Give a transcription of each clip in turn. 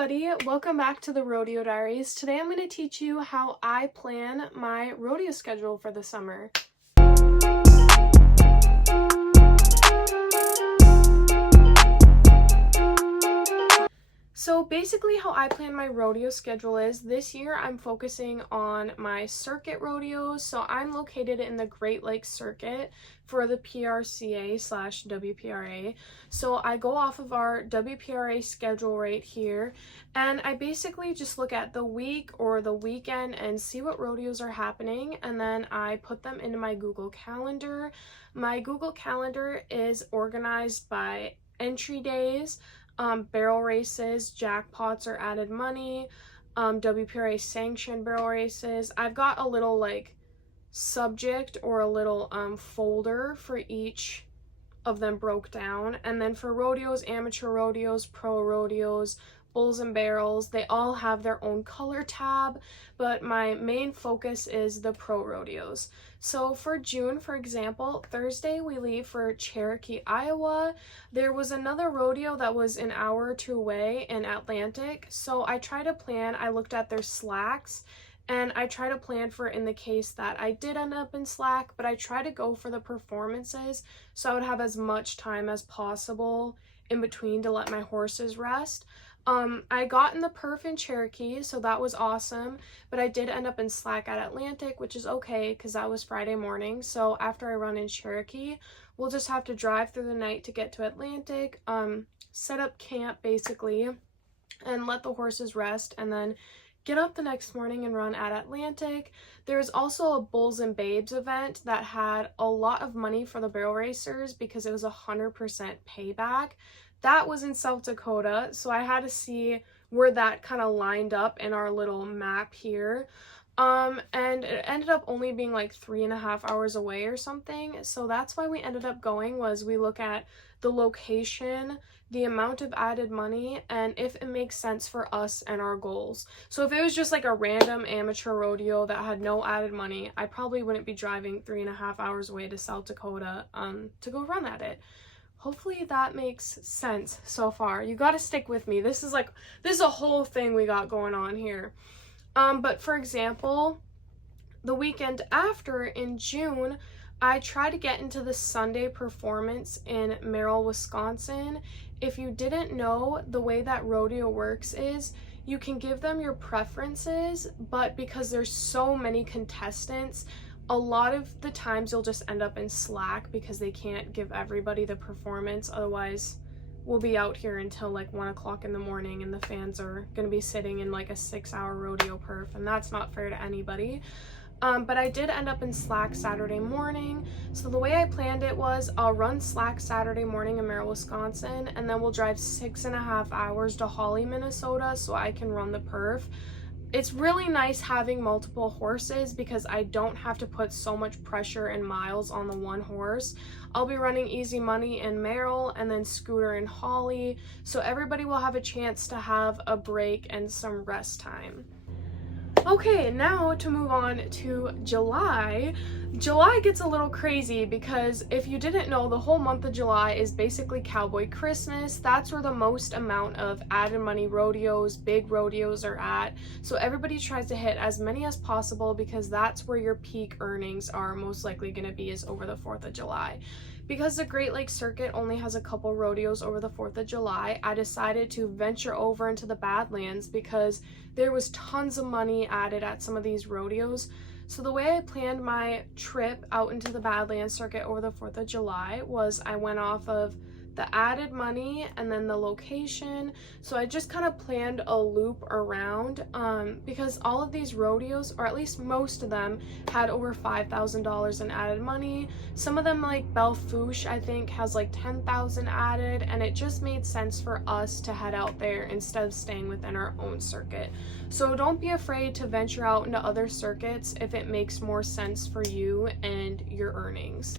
everybody, welcome back to the Rodeo Diaries. Today I'm going to teach you how I plan my rodeo schedule for the summer. So basically how I plan my rodeo schedule is, this year I'm focusing on my circuit rodeos. So I'm located in the Great Lakes Circuit for the PRCA/WPRA. So I go off of our WPRA schedule right here, and I basically just look at the week or the weekend and see what rodeos are happening, and then I put them into my Google Calendar. My Google Calendar is organized by entry days, barrel races, jackpots or added money, WPRA sanctioned barrel races. I've got a little subject or a little folder for each of them broke down. And then for rodeos, amateur rodeos, pro rodeos, bulls and barrels, they all have their own color tab, but my main focus is the pro rodeos. So for June, for example, Thursday we leave for Cherokee, Iowa. There was another rodeo that was an hour or two away in Atlantic, so I looked at their slacks, and I try to plan for in the case that I did end up in slack, but I try to go for the performances so I would have as much time as possible in between to let my horses rest. I got in the perf in Cherokee, so that was awesome, but I did end up in slack at Atlantic, which is okay because that was Friday morning. So after I run in Cherokee, we'll just have to drive through the night to get to Atlantic, set up camp basically, and let the horses rest, and then get up the next morning and run at Atlantic. There's also a Bulls and Babes event that had a lot of money for the barrel racers because it was 100% payback. That was in South Dakota, so I had to see where that kind of lined up in our little map here. And it ended up only being like 3.5 hours away or something. So that's why we ended up going, was we look at the location, the amount of added money, and if it makes sense for us and our goals. So if it was just like a random amateur rodeo that had no added money, I probably wouldn't be driving 3.5 hours away to South Dakota to go run at it. Hopefully that makes sense so far. You got to stick with me. This is a whole thing we got going on here. But for example, the weekend after in June, I try to get into the Sunday performance in Merrill, Wisconsin. If you didn't know, the way that rodeo works is you can give them your preferences, but because there's so many contestants, a lot of the times you'll just end up in slack because they can't give everybody the performance. Otherwise, we'll be out here until like 1 o'clock in the morning and the fans are going to be sitting in like a 6-hour rodeo perf, and that's not fair to anybody. But I did end up in slack Saturday morning. So the way I planned it was I'll run slack Saturday morning in Merrill, Wisconsin, and then we'll drive 6.5 hours to Hawley, Minnesota so I can run the perf. It's really nice having multiple horses because I don't have to put so much pressure and miles on the one horse. I'll be running Easy Money in Merrill and then Scooter in Hawley, so everybody will have a chance to have a break and some rest time. Okay, now to move on to July. July gets a little crazy because if you didn't know, the whole month of July is basically Cowboy Christmas. That's where the most amount of added money rodeos, big rodeos are at. So everybody tries to hit as many as possible because that's where your peak earnings are most likely going to be, is over the 4th of July. Because the Great Lakes Circuit only has a couple rodeos over the 4th of July, I decided to venture over into the Badlands because there was tons of money added at some of these rodeos. So the way I planned my trip out into the Badlands Circuit over the 4th of July was I went off of the added money and then the location. So I just kind of planned a loop around because all of these rodeos, or at least most of them, had over $5,000 in added money. Some of them, like Belle Fourche, I think has like 10,000 added, and it just made sense for us to head out there instead of staying within our own circuit. So don't be afraid to venture out into other circuits if it makes more sense for you and your earnings.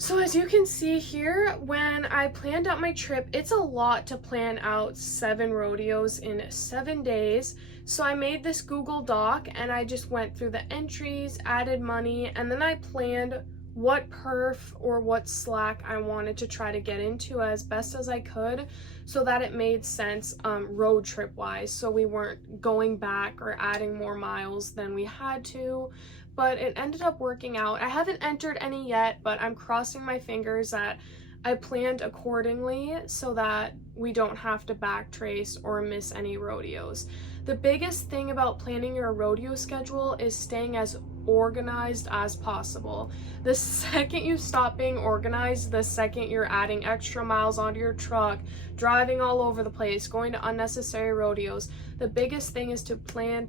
So as you can see here, when I planned out my trip, it's a lot to plan out 7 rodeos in 7 days. So I made this Google Doc and I just went through the entries, added money, and then I planned what perf or what slack I wanted to try to get into as best as I could so that it made sense road trip wise, so we weren't going back or adding more miles than we had to. But it ended up working out. I haven't entered any yet, but I'm crossing my fingers that I planned accordingly so that we don't have to backtrace or miss any rodeos. The biggest thing about planning your rodeo schedule is staying as organized as possible. The second you stop being organized, the second you're adding extra miles onto your truck, driving all over the place, going to unnecessary rodeos, the biggest thing is to plan.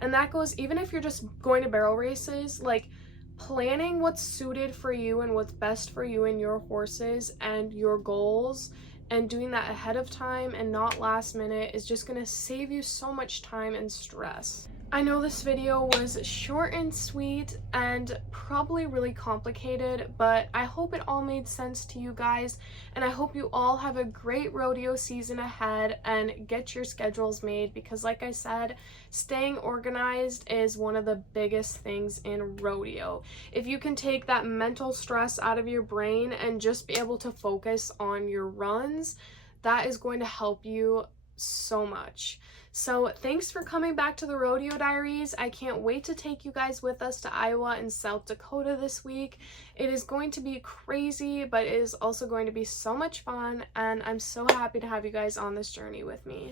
And that goes even if you're just going to barrel races, like planning what's suited for you and what's best for you and your horses and your goals, and doing that ahead of time and not last minute is just gonna save you so much time and stress. I know this video was short and sweet and probably really complicated, but I hope it all made sense to you guys, and I hope you all have a great rodeo season ahead and get your schedules made, because like I said, staying organized is one of the biggest things in rodeo. If you can take that mental stress out of your brain and just be able to focus on your runs, that is going to help you so much. So thanks for coming back to the Rodeo Diaries. I can't wait to take you guys with us to Iowa and South Dakota this week. It is going to be crazy, but it is also going to be so much fun, and I'm so happy to have you guys on this journey with me.